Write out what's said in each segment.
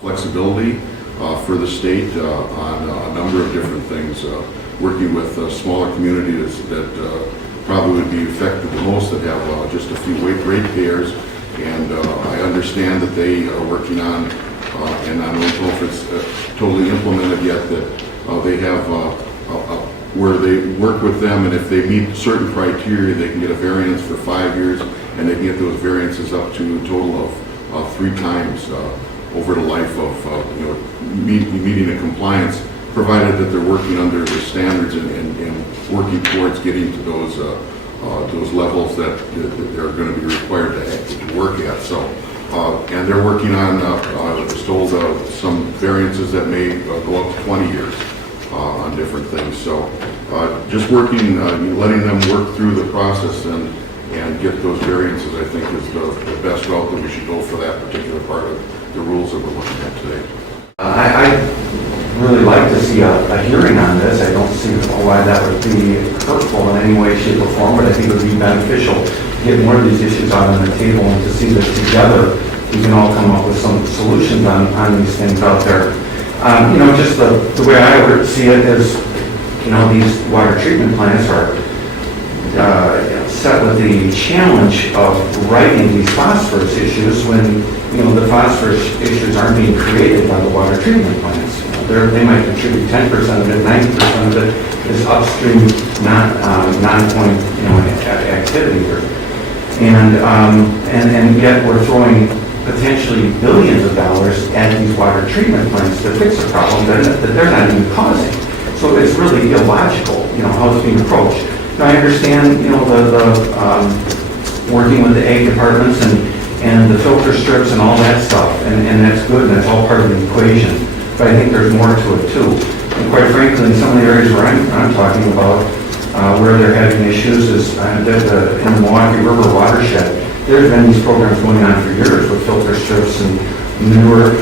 Flexibility for the state on a number of different things, working with smaller communities that probably would be affected the most, that have just a few ratepayers. And I understand that they are working on, and I don't know if it's totally implemented yet, that they have where they work with them, and if they meet certain criteria, they can get a variance for 5 years, and they can get those variances up to a total of 3 times over the life of meeting the compliance, provided that they're working under the standards and working towards getting to those levels that they're going to be required to work at. So, and they're working on, I was told, some variances that may go up to 20 years on different things. So, just working, letting them work through the process and get those variances, I think, is the best route that we should go for that particular part of the rules that we're looking at today. I really like to see a hearing on this. I don't see why that would be hurtful in any way, shape, or form, but I think it would be beneficial to get more of these issues out on the table and to see that together we can all come up with some solutions on these things out there. Just the way I would see it is, these water treatment plants are set with the challenge of righting these phosphorus issues when, the phosphorus issues aren't being created by the water treatment plants. They might contribute 10% of it, 90% of it is upstream, non-point, activity here. And yet we're throwing potentially billions of dollars at these water treatment plants to fix a problem that they're not even causing. So it's really illogical, how it's being approached. Now, I understand, working with the ag departments and the filter strips and all that stuff, and that's good, and that's all part of the equation. But I think there's more to it too. And quite frankly, in some of the areas where I'm talking about, where they're having issues is in the Milwaukee River watershed. There's been these programs going on for years with filter strips and manure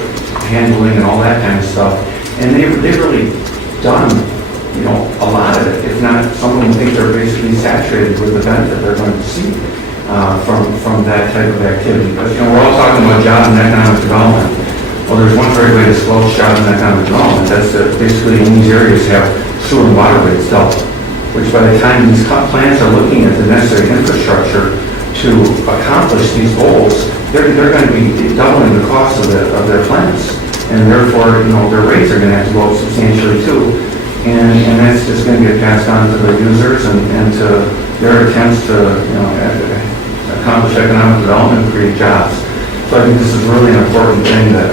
handling and all that kind of stuff. And they've really done, a lot of it. If not, some of them think they're basically saturated with the benefit they're going to see from that type of activity. But, we're all talking about jobs and economic development. Well, there's one very way to squelch jobs and economic development. That's basically in these areas have sewer and water rates double, which by the time these plants are looking at the necessary infrastructure to accomplish these goals, they're going to be doubling the cost of their plants, and therefore, their rates are going to have to go up substantially too, and that's just going to get passed on to the users and to their attempts to accomplish economic development and create jobs. So I think this is really an important thing that,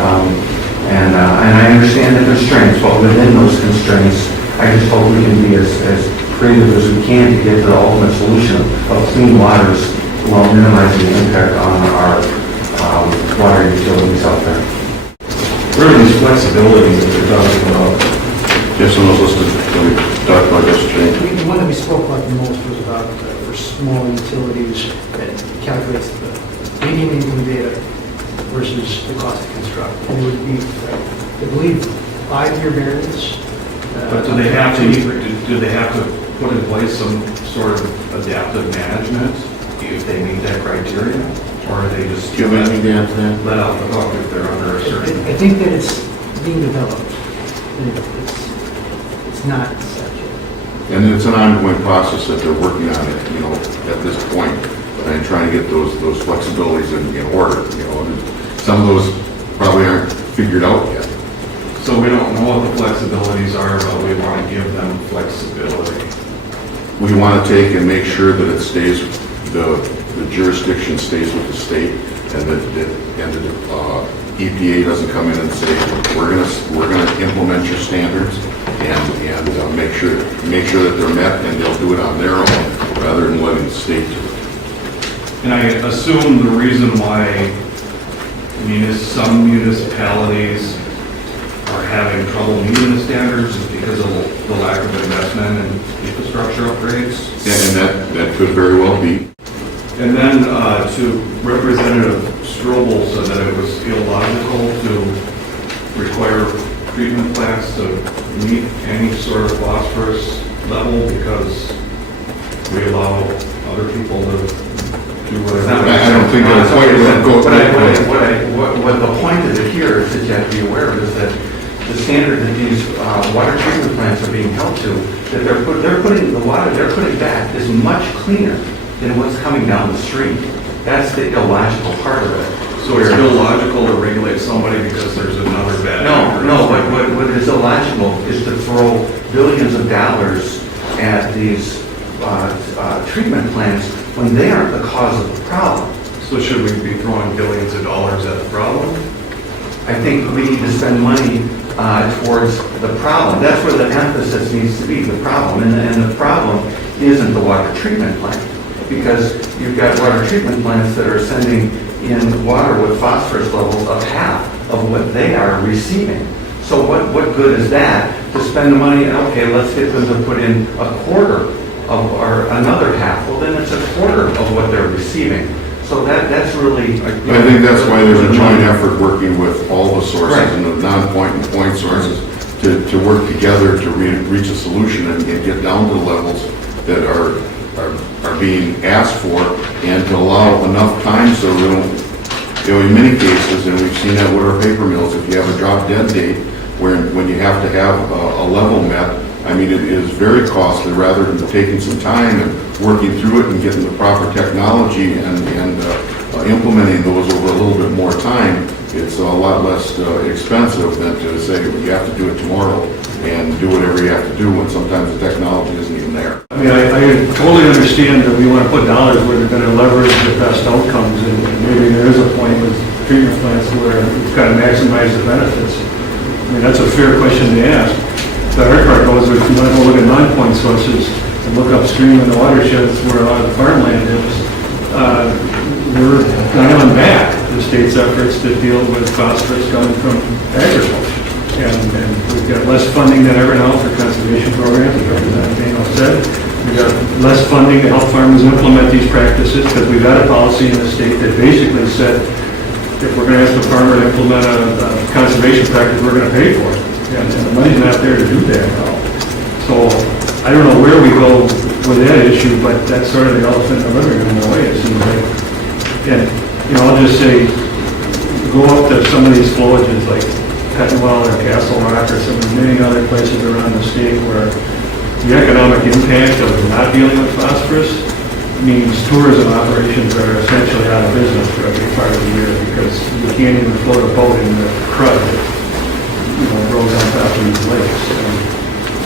and I understand the constraints, but within those constraints, I just hope we can be as creative as we can to get to the ultimate solution of clean waters while minimizing the impact on our water utilities out there. What are these flexibilities that you're talking about? Yes, on those listed that we talked about yesterday. The one that we spoke about the most was about for small utilities that calculates the median income data versus the cost to construct. And it would be, I believe, 5-year variance. But do they have to put in place some sort of adaptive management if they meet that criteria? Or are they just Do you have anything to add to that? let out the hook if they're under a certain? I think that it's being developed. It's not such a... And it's an ongoing process that they're working on it, at this point, and trying to get those flexibilities in order, and some of those probably aren't figured out yet. So we don't know what the flexibilities are, but we want to give them flexibility. We want to take and make sure that it stays, the jurisdiction stays with the state, and that the EPA doesn't come in and say, we're going to implement your standards and make sure that they're met, and they'll do it on their own rather than letting the state do it. And I assume the reason why some municipalities are having trouble meeting the standards is because of the lack of investment and infrastructure upgrades. And that could very well be. And then to Representative Stroebel said that it was illogical to require treatment plants to meet any sort of phosphorus level because we allow other people to I don't think that's quite What the point of it here is that you have to be aware of is that the standard that these water treatment plants are being held to, that they're putting the water they're putting back is much cleaner than what's coming down the street. That's the illogical part of it. So it's illogical to regulate somebody because there's another bad actor? No, what is illogical is to throw billions of dollars at these treatment plants when they aren't the cause of the problem. So should we be throwing billions of dollars at the problem? I think we need to spend money towards the problem. That's where the emphasis needs to be, the problem. And the problem isn't the water treatment plant, because you've got water treatment plants that are sending in water with phosphorus levels of half of what they are receiving. So what good is that to spend the money, okay, let's get them to put in a quarter of, or another half. Well, then it's a quarter of what they're receiving. So that's really... I think that's why there's a joint effort working with all the sources Right. and the non-point and point sources to work together to reach a solution and get down to the levels that are being asked for, and to allow enough time so we don't, in many cases, and we've seen that with our paper mills, if you have a drop dead date when you have to have a level met, I mean, it is very costly rather than taking some time and working through it and getting the proper technology and implementing those over a little bit more time. It's a lot less expensive than to say, well, you have to do it tomorrow and do whatever you have to do when sometimes the technology isn't even there. I mean, I totally understand that we want to put dollars where they're going to leverage the best outcomes, and maybe there is a point with treatment plants where we've got to maximize the benefits. I mean, that's a fair question to ask. The hard part goes, if you want to go look at non-point sources and look upstream in the watersheds where a lot of the farmland is, we're dialing back the state's efforts to deal with phosphorus coming from agriculture. And we've got less funding than ever now for conservation programs, as Representative Danou said. We've got less funding to help farmers implement these practices, because we've got a policy in the state that basically said, if we're going to ask the farmer to implement a conservation practice, we're going to pay for it. And the money's not there to do that at all. So I don't know where we go with that issue, but that's sort of the elephant in the living room in a way, it seems like. And, I'll just say, go up to some of these flowages like Pettenwell or Castle Rock or some of the many other places around the state where the economic impact of not dealing with phosphorus means tourism operations are essentially out of business for a big part of the year, because you can't even float a boat in the crud that rolls on top of these lakes. And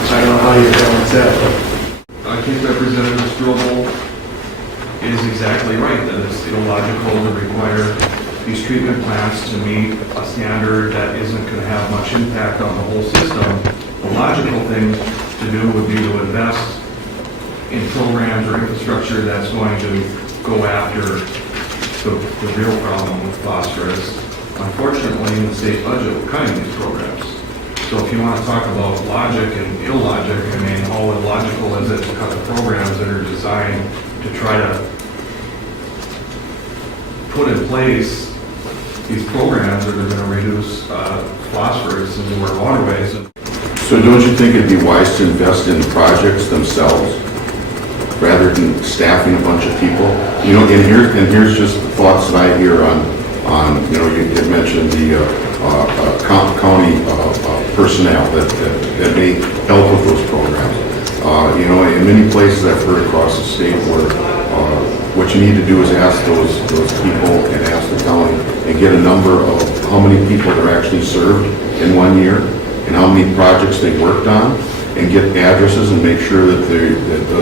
I don't know how you balance that, but I think Representative Stroebel is exactly right, that it's illogical to require these treatment plants to meet a standard that isn't going to have much impact on the whole system. The logical thing to do would be to invest in programs or infrastructure that's going to go after the real problem with phosphorus. Unfortunately, in the state budget, we're cutting these programs. So if you want to talk about logic and illogic, I mean, how illogical is it to cut the programs that are designed to try to put in place these programs that are going to reduce phosphorus into our waterways? So don't you think it'd be wise to invest in projects themselves rather than staffing a bunch of people? And here's just the thoughts that I hear on you had mentioned the county personnel that may help with those programs. In many places I've heard across the state where what you need to do is ask those people and ask the county and get a number of how many people are actually served in 1 year and how many projects they worked on, and get addresses and make sure that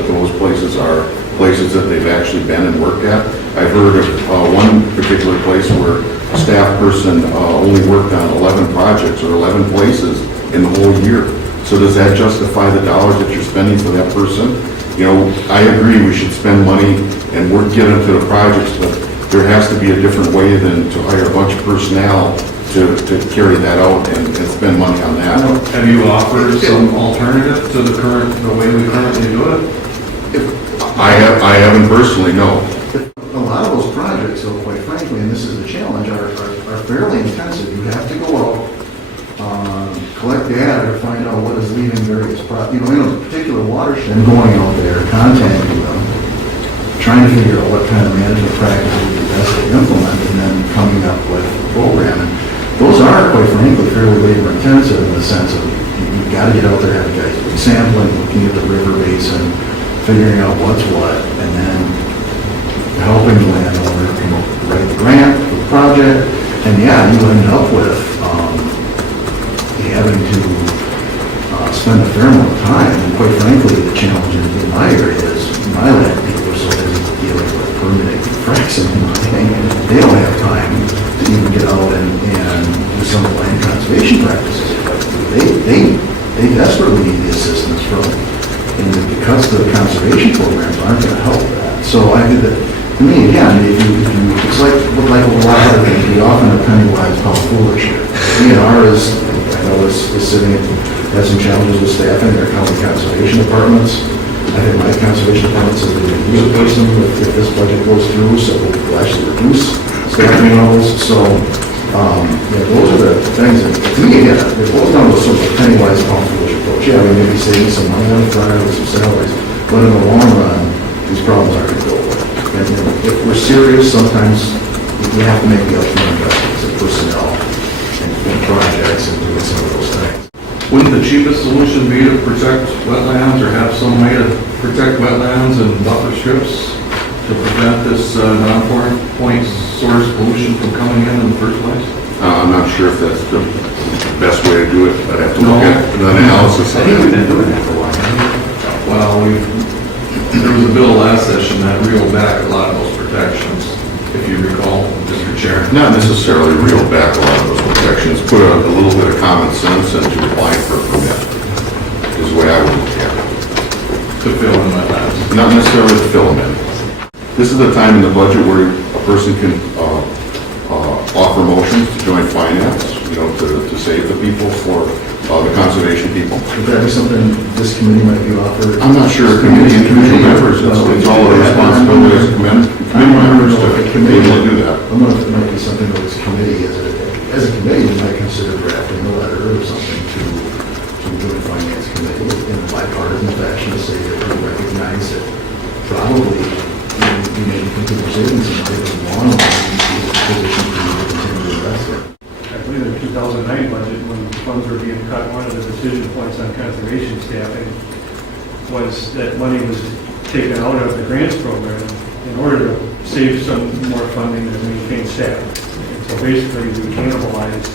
those places are places that they've actually been and worked at. I've heard of one particular place where a staff person only worked on 11 projects or 11 places in the whole year. So does that justify the dollars that you're spending for that person? I agree we should spend money and get into the projects, but there has to be a different way than to hire a bunch of personnel to carry that out and spend money on that. Have you offered some alternative to the way we currently do it? I haven't personally, no. A lot of those projects, though, quite frankly, and this is the challenge, are fairly intensive. You have to go out, collect data to find out what is leaving various in a particular watershed, and going out there, contacting them, trying to figure out what kind of management practices would be best to implement, and then coming up with a program. And those are, quite frankly, fairly labor intensive in the sense of you've got to get out there, have guys doing sampling, looking at the river basin, figuring out what's what, and then helping the landowner write the grant for the project. And yeah, you end up with having to spend a fair amount of time. And quite frankly, the challenge in my area is my land people are so busy dealing with permitting fracs and everything, they don't have time to even get out and do some of the land conservation practices. They desperately need the assistance from, and because the conservation programs aren't going to help that. So I think that, to me, again, it's like a lot of other things. We often are penny wise, pound foolish here. DNR is, I know, is sitting at, has some challenges with staffing, their county conservation departments. I think my conservation department says they can use a person if this budget goes through, so we'll actually reduce staffing levels. So, those are the things that, to me, again, it boils down to sort of a penny wise, pound foolish approach. Yeah, we may be saving some money on the front end with some salaries, but in the long run, these problems aren't going to go away. And if we're serious, sometimes we have to make the upfront investments in personnel and projects and doing some of those things. Wouldn't the cheapest solution be to protect wetlands or have some way to protect wetlands and buffer strips to prevent this non-point source pollution from coming in the first place? I'm not sure if that's the best way to do it. I'd have to look at the analysis. I think we've been doing that for a while. Well, there was a bill last session that reeled back a lot of those protections, if you recall, Mr. Chair. Not necessarily reel back a lot of those protections, put a little bit of common sense into applying for a permit, is the way I would look at it. To fill in wetlands. Not necessarily to fill them in. This is the time in the budget where a person can offer motions to join finance, to save the people for the conservation people. Would that be something this committee might be offered? I'm not sure, committee individual members, it's all a responsibility as a committee members to be able to do that. I'm not, it might be something that this committee, as a committee, we might consider drafting a letter or something to the Joint Finance Committee in a bipartisan fashion to say that we recognize that probably we may be thinking of saving some money, but long run, we need a position for you to continue to invest in. I believe in the 2009 budget, when funds were being cut, one of the decision points on conservation staffing was that money was taken out of the grants program in order to save some more funding to maintain staff. And so basically, we cannibalized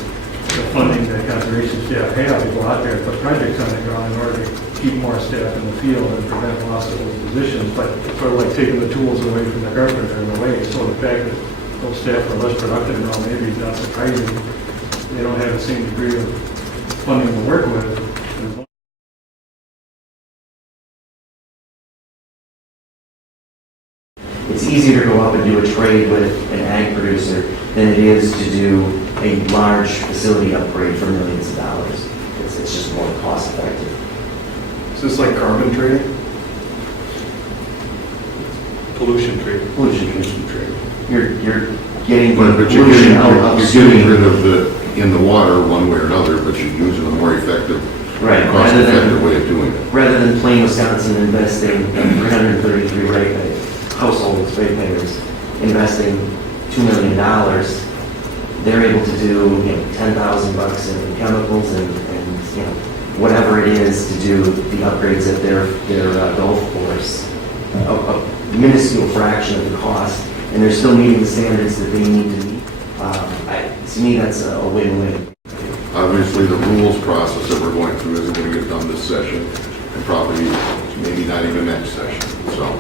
the funding that conservation staff have to go out there and put projects on the ground in order to keep more staff in the field and prevent loss of those positions, but it's sort of like taking the tools away from the carpenter in a way. So the fact that those staff are less productive now maybe is not surprising. They don't have the same degree of funding to work with. It's easier to go up and do a trade with an ag producer than it is to do a large facility upgrade for millions of dollars. It's just more cost effective. Is this like carbon trading? Pollution trade. Pollution trade. You're getting But you're pollution out getting upstream. rid of the in the water one way or another, but you're using a more effective, Right, cost-effective way of doing it. rather than plain Wisconsin investing 333 households, ratepayers, investing $2 million, they're able to do $10,000 in chemicals and whatever it is to do the upgrades at their golf course, a minuscule fraction of the cost, and they're still meeting the standards that they need to meet. To me, that's a win-win. Obviously, the rules process that we're going through isn't going to get done this session, and probably maybe not even next session. So